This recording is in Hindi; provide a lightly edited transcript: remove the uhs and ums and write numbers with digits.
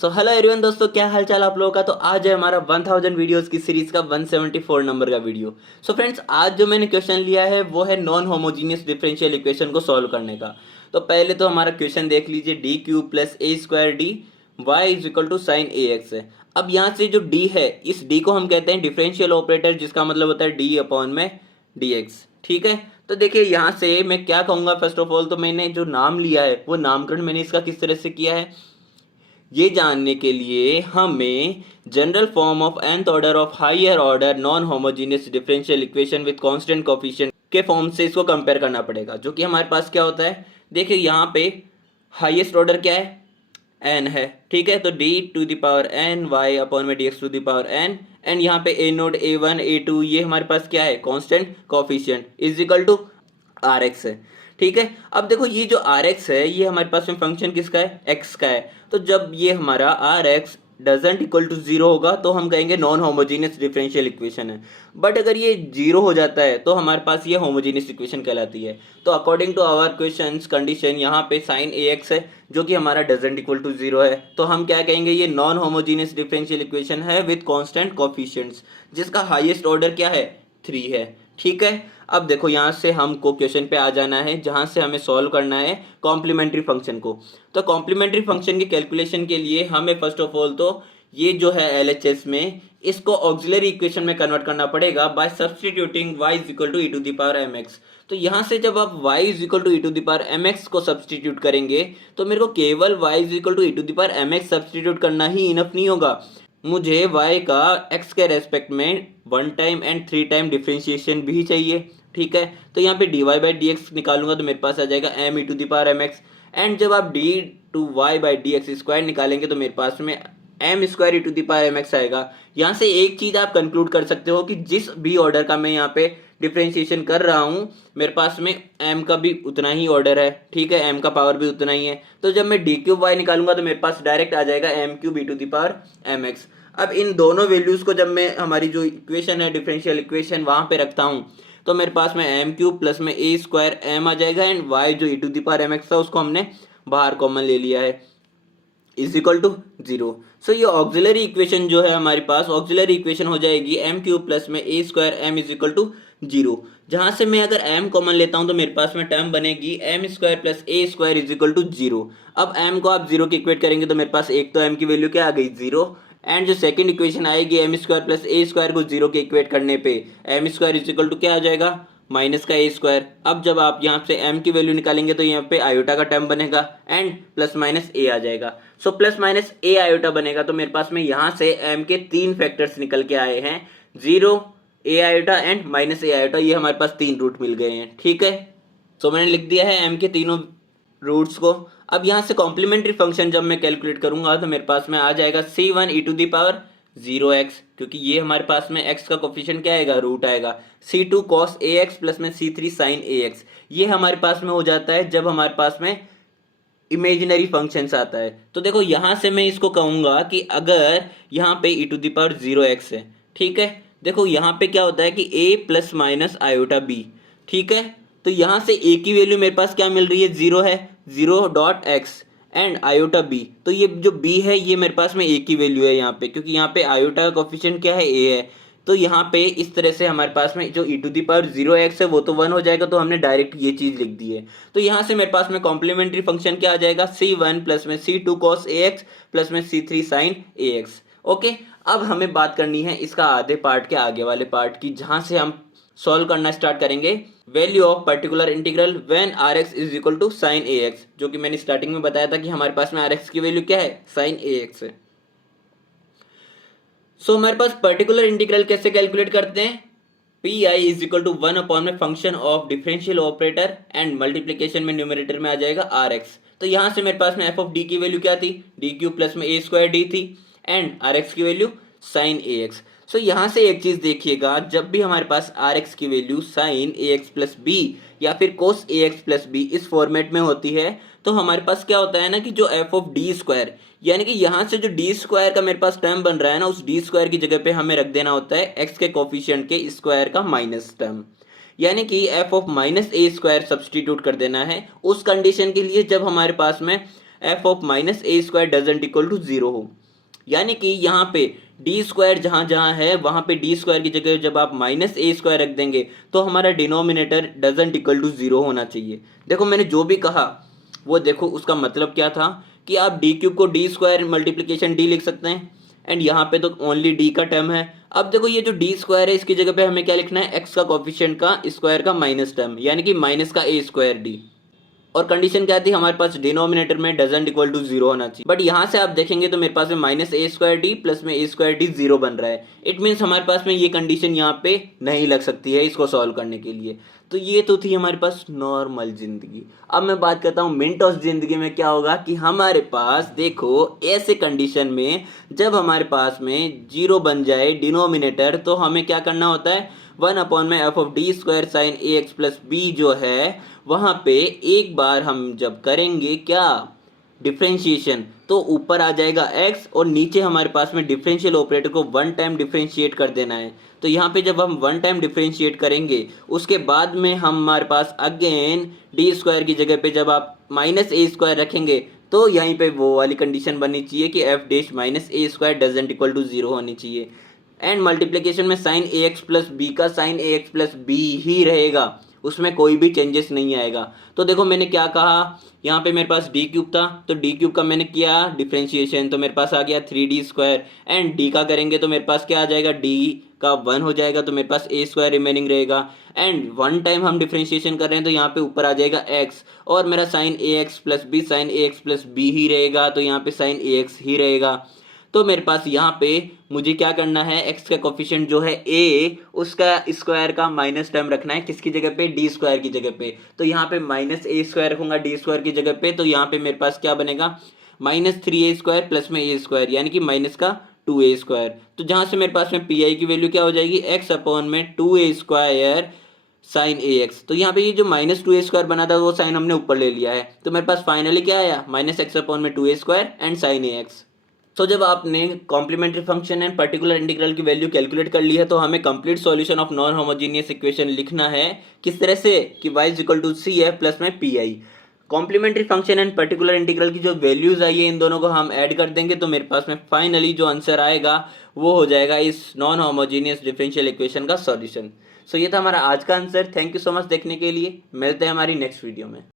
सो हेलो एवरीवन दोस्तों, क्या हाल चाल आप लोगों का। तो आज है हमारा 1000 वीडियोस की सीरीज का 174 नंबर का वीडियो। सो फ्रेंड्स, आज जो मैंने क्वेश्चन लिया है वो है नॉन होमोजीनियस डिफरेंशियल इक्वेशन को सॉल्व करने का। तो पहले तो हमारा क्वेश्चन देख लीजिए, D cube plus A square D Y is equal to sine A X है। अब यहाँ से जो डी है, इस डी को हम कहते हैं डिफरेंशियल ऑपरेटर, जिसका मतलब होता है डी अपॉन में डी एक्स। ठीक है, तो देखिए यहाँ से मैं क्या कहूँगा। फर्स्ट ऑफ ऑल तो मैंने जो नाम लिया है वो नामकरण मैंने इसका किस तरह से किया है, ये जानने के लिए हमें general form of nth order of higher order non homogeneous differential equation with constant coefficient के फॉर्म से इसको कंपेयर करना पड़ेगा। जो कि हमारे पास क्या होता है, देखिए यहाँ पे हाईएस्ट ऑर्डर क्या है, n है। ठीक है, तो d to the power n y upon में dx to the power n, and यहाँ पे a नोट a1 a2 ये हमारे पास क्या है, constant coefficient is equal to R X है। ठीक है, अब देखो ये जो आर एक्स है ये हमारे पास में फंक्शन किसका है, एक्स का है। तो जब ये हमारा R X doesn't equal to zero होगा तो हम कहेंगे नॉन होमोजीनियस डिफरेंशियल इक्वेशन है। बट अगर ये जीरो हो जाता है तो हमारे पास ये होमोजीनियस इक्वेशन कहलाती है। तो according to our questions condition यहाँ पे साइन ए एक्स है जो कि हमारा डजेंट इक्वल टू जीरो है, तो हम क्या कहेंगे, ये नॉन होमोजीनियस डिफरेंशियल इक्वेशन है विद कांस्टेंट कोफिशिएंट्स, जिसका हाईएस्ट ऑर्डर क्या है, 3 है। ठीक है, अब देखो यहाँ से हमको क्वेश्चन पे आ जाना है जहाँ से हमें सॉल्व करना है कॉम्प्लीमेंट्री फंक्शन को। तो कॉम्प्लीमेंट्री फंक्शन की कैलकुलेशन के लिए हमें फर्स्ट ऑफ ऑल तो ये जो है एलएचएस में इसको ऑक्सिलरी इक्वेशन में कन्वर्ट करना पड़ेगा by substituting y is equal to E to the power M X. तो यहाँ से जब आप y is equal to E to the power M X को सब्सटीट्यूट करेंगे तो मेरे को केवल y is equal to E to the power M X substitute करना ही इनफ नहीं होगा, मुझे y का x के रेस्पेक्ट में 1 टाइम एंड 3 टाइम डिफ्रेंशिएशन भी चाहिए। ठीक है, तो यहाँ पे D Y by D X निकालूंगा तो मेरे पास आ जाएगा M E to the power M X, and जब आप D two Y by D X square निकालेंगे तो मेरे पास में M square E to the power M X आएगा। यहाँ से एक चीज़ आप कंक्लूड कर सकते हो कि जिस भी ऑर्डर का मैं यहाँ पे डिफ्रेंशिएशन कर रहा हूँ मेरे पास में एम का भी उतना ही ऑर्डर है। ठीक है, एम का पावर भी उतना ही है। तो जब मैं डी क्यूब वाई निकालूंगा तो मेरे पास डायरेक्ट आ जाएगा M cube E to the power M X. अब इन दोनों वैल्यूज़ को जब मैं हमारी जो इक्वेशन है डिफरेंशियल इक्वेशन वहाँ पे रखता हूँ तो मेरे पास में एम क्यूब प्लस में ए स्क्वायर एम आ जाएगा, एंड वाई जो E to the power M X था उसको हमने बाहर कॉमन ले लिया है, is equal to zero. So ये ऑक्सिलरी इक्वेशन जो है हमारे पास ऑक्सिलरी इक्वेशन हो जाएगी एम क्यूब प्लस में A square M is equal to zero. जहाँ से मैं अगर m कॉमन लेता हूँ तो मेरे पास में टर्म बनेगी M square plus A square is equal to zero. अब m को आप जीरो की इक्वेट करेंगे तो मेरे पास एक तो m की वैल्यू क्या आ गई, जीरो, एंड जो सेकंड इक्वेशन आएगी M square plus A square को जीरो के इक्वेट करने पे M square is equal to क्या आ जाएगा, माइनस का ए स्क्वायर। अब जब आप यहाँ से m की वैल्यू निकालेंगे तो यहाँ पे आयोटा का टर्म बनेगा एंड प्लस माइनस ए आ जाएगा। सो प्लस माइनस ए आयोटा बनेगा तो मेरे पास में यहाँ से m के 3 फैक्टर्स निकल के आए हैं, zero, A iota and minus A iota. ये हमारे पास 3 रूट मिल गए हैं। ठीक है, सो मैंने लिख दिया है m के तीनों रूट्स को। अब यहाँ से कॉम्प्लीमेंट्री फंक्शन जब मैं कैलकुलेट करूंगा तो मेरे पास में आ जाएगा c1 E to the power 0x, क्योंकि ये हमारे पास में x का कोफिशिएंट क्या आएगा, रूट आएगा। c2 cos ax प्लस में c3 sin ax, ये हमारे पास में हो जाता है जब हमारे पास में इमेजिनरी फंक्शंस आता है। तो देखो यहाँ से मैं इसको कहूँगा कि अगर यहाँ पे ई टू द पावर 0x है, ठीक है, देखो यहाँ पे क्या होता है कि a plus minus iota b। ठीक है, तो यहाँ से a की वैल्यू मेरे पास क्या मिल रही है, 0 है, 0.x एंड आयोटा b। तो ये जो b है ये मेरे पास में a की वैल्यू है यहाँ पे, क्योंकि यहाँ पे आयोटा का कोफिशिएंट क्या है, a है। तो यहाँ पे इस तरह से हमारे पास में जो E to the power 0x है वो तो 1 हो जाएगा, तो हमने डायरेक्ट ये चीज़ लिख दी है। तो यहाँ से मेरे पास में कॉम्प्लीमेंट्री फंक्शन क्या आ जाएगा, c1 प्लस में c2 cos ax प्लस में c3 sin ax। ओके, अब हमें बात करनी है इसका आधे पार्ट के आगे वाले पार्ट की, जहाँ से हम सॉल्व करना स्टार्ट करेंगे value of particular integral when rx is equal to sine ax, जो कि मैंने स्टार्टिंग में बताया था कि हमारे पास में rx की वैल्यू क्या है, साइन ax है। सो हमारे पास पर्टिकुलर इंटीग्रल कैसे कैलकुलेट करते हैं, P I is equal to 1 upon में function of differential operator and multiplication में न्यूमरेटर में आ जाएगा आर एक्स। तो यहाँ से मेरे पास में एफ ऑफ डी की वैल्यू क्या थी, डी क्यू प्लस में ए स्क्वायर डी थी, एंड आर एक्स की वैल्यू साइन ए एक्स। सो यहाँ से एक चीज़ देखिएगा, जब भी हमारे पास आर एक्स की value sign A X plus B या फिर कोस ए एक्स प्लस बी इस फॉर्मेट में होती है तो हमारे पास क्या होता है ना कि जो एफ ऑफ डी स्क्वायर, यानी कि यहाँ से जो डी स्क्वायर का मेरे पास टर्म बन रहा है ना, उस डी स्क्वायर की जगह पे हमें रख देना होता है एक्स के कोफिशिएंट के स्क्वायर का माइनस टर्म, यानी कि F of minus A square substitute कर देना है उस कंडीशन के लिए जब हमारे पास में F of minus A square doesn't equal to zero हो। यानी कि यहाँ पे डी स्क्वायर जहाँ जहाँ है वहाँ पे डी स्क्वायर की जगह जब आप माइनस ए स्क्वायर रख देंगे तो हमारा denominator doesn't equal to zero होना चाहिए। देखो मैंने जो भी कहा वो देखो उसका मतलब क्या था कि आप डी क्यूब को डी स्क्वायर मल्टीप्लीकेशन डी लिख सकते हैं, एंड यहाँ पे तो ओनली डी का टर्म है। अब देखो ये जो डी स्क्वायर है इसकी जगह पे हमें क्या लिखना है, एक्स का कोफिशिएंट का स्क्वायर का माइनस टर्म, यानी कि माइनस का ए स्क्वायर डी। और कंडीशन क्या थी, हमारे पास डिनोमिनेटर में डजेंट इक्वल टू जीरो होना चाहिए। बट यहाँ से आप देखेंगे तो मेरे पास में minus A square D plus में ए स्क्वायर डी जीरो बन रहा है। इट मीन्स हमारे पास में ये कंडीशन यहाँ पे नहीं लग सकती है इसको सॉल्व करने के लिए। तो ये तो थी हमारे पास नॉर्मल जिंदगी। अब मैं बात करता हूँ मिनटोस जिंदगी में क्या होगा कि हमारे पास देखो ऐसे कंडीशन में जब हमारे पास में जीरो बन जाए डिनोमिनेटर तो हमें क्या करना होता है, वन अपॉन में F of D square sine A X plus B जो है वहाँ पे एक बार हम जब करेंगे क्या डिफ्रेंशिएशन तो ऊपर आ जाएगा x और नीचे हमारे पास में डिफरेंशियल ऑपरेटर को वन टाइम डिफ्रेंशिएट कर देना है। तो यहाँ पे जब हम वन टाइम डिफ्रेंशिएट करेंगे उसके बाद में हमारे पास अगेन डी स्क्वायर की जगह पे जब आप माइनस ए स्क्वायर रखेंगे तो यहीं पे वो वाली कंडीशन बननी चाहिए कि F dash minus A square doesn't equal to zero होनी चाहिए। एंड मल्टीप्लिकेशन में sine A X plus B का sine A X plus B ही रहेगा, उसमें कोई भी चेंजेस नहीं आएगा। तो देखो मैंने क्या कहा, यहाँ पे मेरे पास डी क्यूब था तो डी क्यूब का मैंने किया डिफ्रेंशिएशन तो मेरे पास आ गया 3d स्क्वायर, एंड डी का करेंगे तो मेरे पास क्या आ जाएगा, डी का 1 हो जाएगा तो मेरे पास ए स्क्वायर रिमेनिंग रहेगा। एंड वन टाइम हम डिफ्रेंशिएशन कर रहे हैं तो यहाँ पे ऊपर आ जाएगा एक्स और मेरा sign A X plus B sign A X plus B ही रहेगा, तो यहाँ पे साइन ए एक्स ही रहेगा। तो मेरे पास यहाँ पे मुझे क्या करना है, x का कोफिशिएंट जो है a उसका स्क्वायर का माइनस टर्म रखना है, किसकी जगह पे, डी स्क्वायर की जगह पे। तो यहाँ पे माइनस ए स्क्वायर रखूंगा डी स्क्वायर की जगह पे, तो यहाँ पे मेरे पास क्या बनेगा माइनस 3a स्क्वायर प्लस में ए स्क्वायर यानी कि माइनस का 2a स्क्वायर। तो जहाँ से मेरे पास में पी आई की वैल्यू क्या हो जाएगी, x अपॉन में 2a square sine A X. तो यहाँ पे ये जो माइनस 2a स्क्वायर बना था वो साइन हमने ऊपर ले लिया है, तो मेरे पास फाइनली क्या आया माइनस एक्स अपॉन में 2a square and sine A X. तो जब आपने complementary function and particular integral की वैल्यू कैलकुलेट कर ली है तो हमें complete solution of non homogeneous equation लिखना है। किस तरह से कि y is equal to C है प्लस में P I. Complementary function and particular integral की जो वैल्यूज आई है इन दोनों को हम ऐड कर देंगे तो मेरे पास में फाइनली जो आंसर आएगा वो हो जाएगा इस नॉन होमोजेनियस डिफरेंशियल इक्वेशन का सॉल्यूशन। सो ये था हमारा आज का answer. Thank you so much देखने के लिए, मिलते हैं हमारी नेक्स्ट वीडियो में।